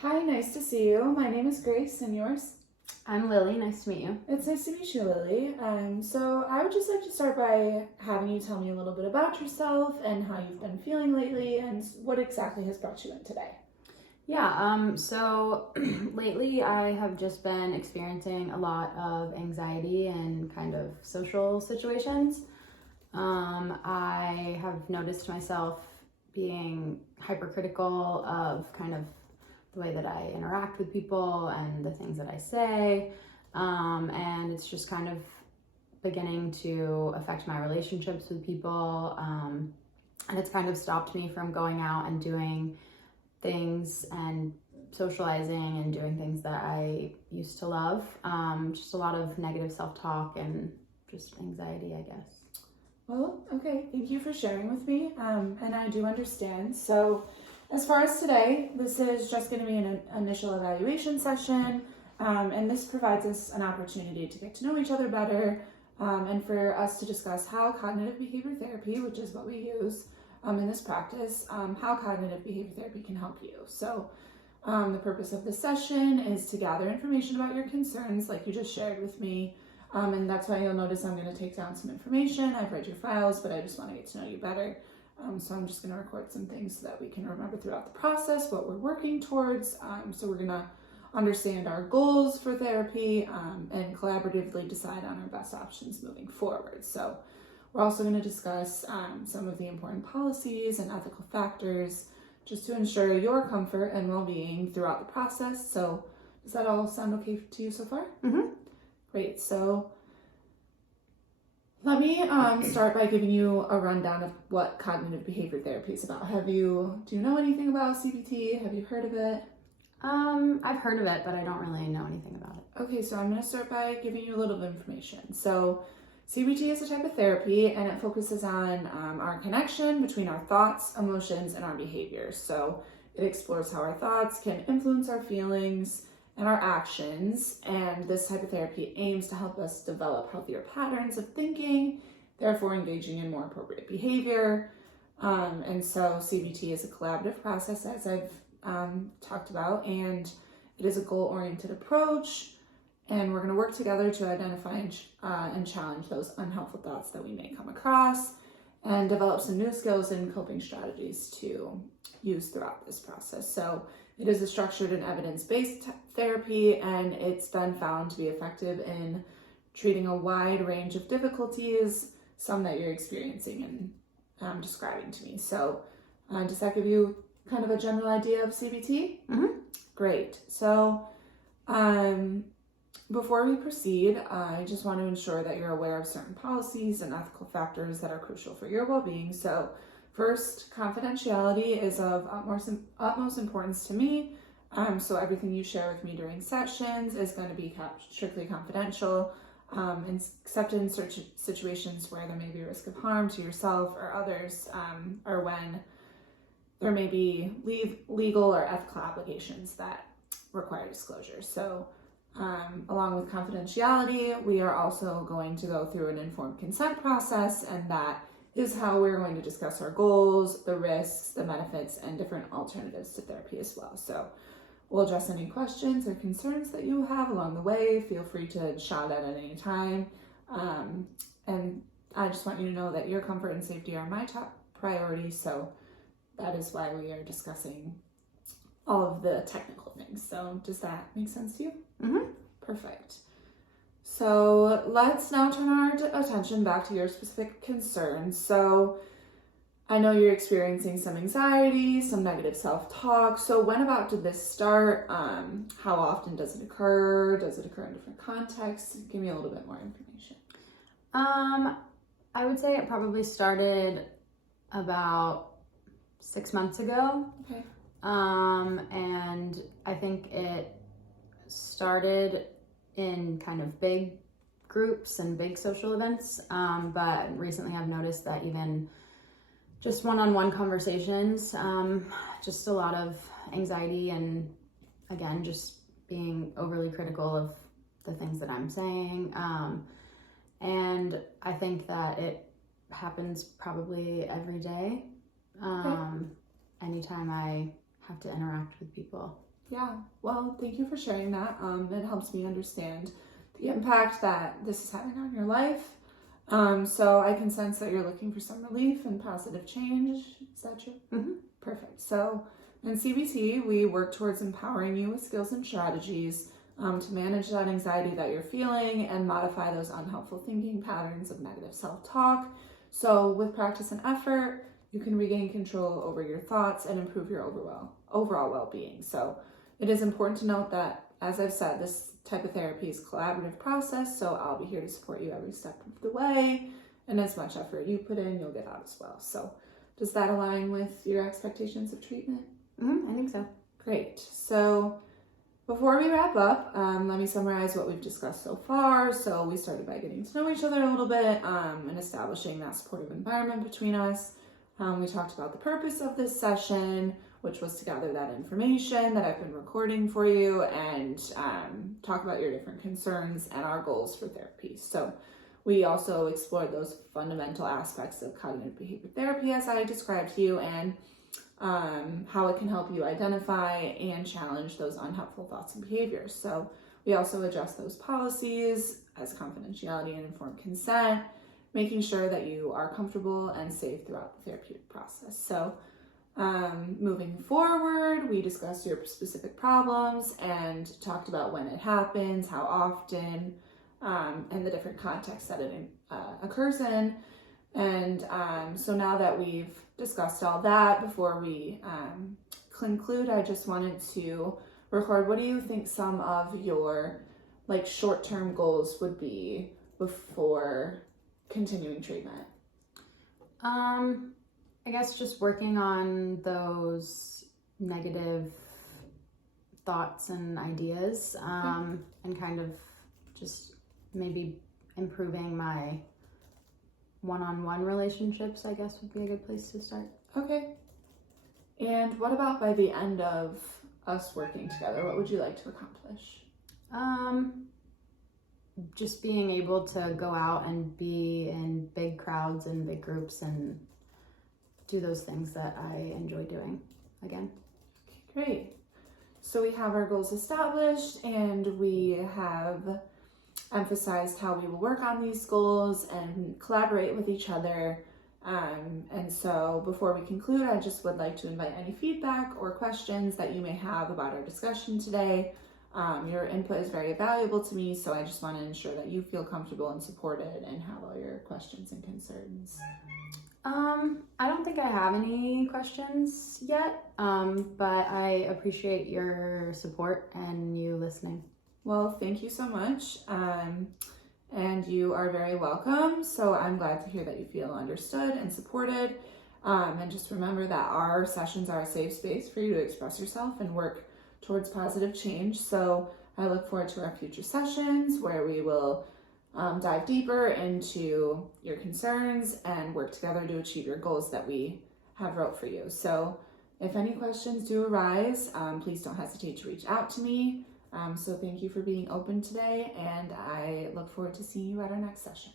Hi, nice to see you. My name is Grace, and yours? I'm Lily. Nice to meet you. It's nice to meet you, Lily. So I would just like to start by having you tell me a little bit about yourself and how you've been feeling lately and what exactly has brought you in today. So lately I have just been experiencing a lot of anxiety and kind of social situations. I have noticed myself being hypercritical of kind of the way that I interact with people and the things that I say. And it's just kind of beginning to affect my relationships with people. And it's kind of stopped me from going out and doing things and socializing and doing things that I used to love. Just a lot of negative self-talk and just anxiety, I guess. Well, okay, thank you for sharing with me. And I do understand. So as far as today, this is just going to be an initial evaluation session. And this provides us an opportunity to get to know each other better and for us to discuss how cognitive behavior therapy, which is what we use in this practice, how cognitive behavior therapy can help you. So the purpose of this session is to gather information about your concerns like you just shared with me. And that's why you'll notice I'm going to take down some information. I've read your files, but I just want to get to know you better. So I'm just going to record some things so that we can remember throughout the process what we're working towards. So we're going to understand our goals for therapy and collaboratively decide on our best options moving forward. So we're also going to discuss some of the important policies and ethical factors just to ensure your comfort and well-being throughout the process. So does that all sound okay to you so far? Mm-hmm. Great. So let me start by giving you a rundown of what cognitive behavior therapy is about. Do you know anything about CBT? Have you heard of it? I've heard of it, but I don't really know anything about it. Okay, so I'm going to start by giving you a little information. So CBT is a type of therapy, and it focuses on our connection between our thoughts, emotions, and our behaviors. So it explores how our thoughts can influence our feelings and our actions, and this type of therapy aims to help us develop healthier patterns of thinking, therefore engaging in more appropriate behavior. And so CBT is a collaborative process, as I've talked about, and it is a goal-oriented approach, and we're going to work together to identify and challenge those unhelpful thoughts that we may come across and develop some new skills and coping strategies to use throughout this process. So it is a structured and evidence-based therapy, and it's been found to be effective in treating a wide range of difficulties, some that you're experiencing and describing to me. So does that give you kind of a general idea of CBT? Mm-hmm. Great. So before we proceed, I just want to ensure that you're aware of certain policies and ethical factors that are crucial for your well-being. So first, confidentiality is of utmost importance to me. So everything you share with me during sessions is going to be kept strictly confidential, except in certain situations where there may be a risk of harm to yourself or others, or when there may be legal or ethical obligations that require disclosure. So along with confidentiality, we are also going to go through an informed consent process, and that is how we're going to discuss our goals, the risks, the benefits, and different alternatives to therapy as well. So we'll address any questions or concerns that you have along the way. Feel free to shout at any time. And I just want you to know that your comfort and safety are my top priority. So that is why we are discussing all of the technical things. So does that make sense to you? Mm-hmm. Perfect. So let's now turn our attention back to your specific concerns. So I know you're experiencing some anxiety, some negative self-talk. So when about did this start? How often does it occur? Does it occur in different contexts? Give me a little bit more information. I would say it probably started about 6 months ago. Okay. And I think it started in kind of big groups and big social events. But recently I've noticed that even just one-on-one conversations, just a lot of anxiety and again, just being overly critical of the things that I'm saying. And I think that it happens probably every day. Anytime I have to interact with people. Yeah, well, thank you for sharing that. It helps me understand the impact that this is having on your life. So I can sense that you're looking for some relief and positive change. Is that true? Mm-hmm. Perfect. So in CBT, we work towards empowering you with skills and strategies to manage that anxiety that you're feeling and modify those unhelpful thinking patterns of negative self-talk. So with practice and effort, you can regain control over your thoughts and improve your overall well-being. So it is important to note that, as I've said, this type of therapy is a collaborative process, so I'll be here to support you every step of the way, and as much effort you put in, you'll get out as well. So does that align with your expectations of treatment? I think so. Great. So before we wrap up, let me summarize what we've discussed so far. So we started by getting to know each other a little bit and establishing that supportive environment between us. We talked about the purpose of this session, which was to gather that information that I've been recording for you and talk about your different concerns and our goals for therapy. So we also explored those fundamental aspects of cognitive behavior therapy as I described to you, and how it can help you identify and challenge those unhelpful thoughts and behaviors. So we also address those policies as confidentiality and informed consent, making sure that you are comfortable and safe throughout the therapeutic process. So moving forward, we discussed your specific problems and talked about when it happens, how often, and the different contexts that it occurs in. And so now that we've discussed all that, before we conclude, I just wanted to record, what do you think some of your short-term goals would be before continuing treatment? I guess just working on those negative thoughts and ideas, and kind of just maybe improving my one-on-one relationships, I guess, would be a good place to start. Okay. And what about by the end of us working together? What would you like to accomplish? Just being able to go out and be in big crowds and big groups and do those things that I enjoy doing again. Okay, great. So we have our goals established and we have emphasized how we will work on these goals and collaborate with each other. And so before we conclude, I just would like to invite any feedback or questions that you may have about our discussion today. Your input is very valuable to me, so I just want to ensure that you feel comfortable and supported and have all your questions and concerns. I don't think I have any questions yet, but I appreciate your support and you listening. Well, thank you so much. And you are very welcome. So I'm glad to hear that you feel understood and supported. And just remember that our sessions are a safe space for you to express yourself and work towards positive change. So I look forward to our future sessions where we will dive deeper into your concerns and work together to achieve your goals that we have wrote for you. So if any questions do arise, please don't hesitate to reach out to me. So thank you for being open today, and I look forward to seeing you at our next session.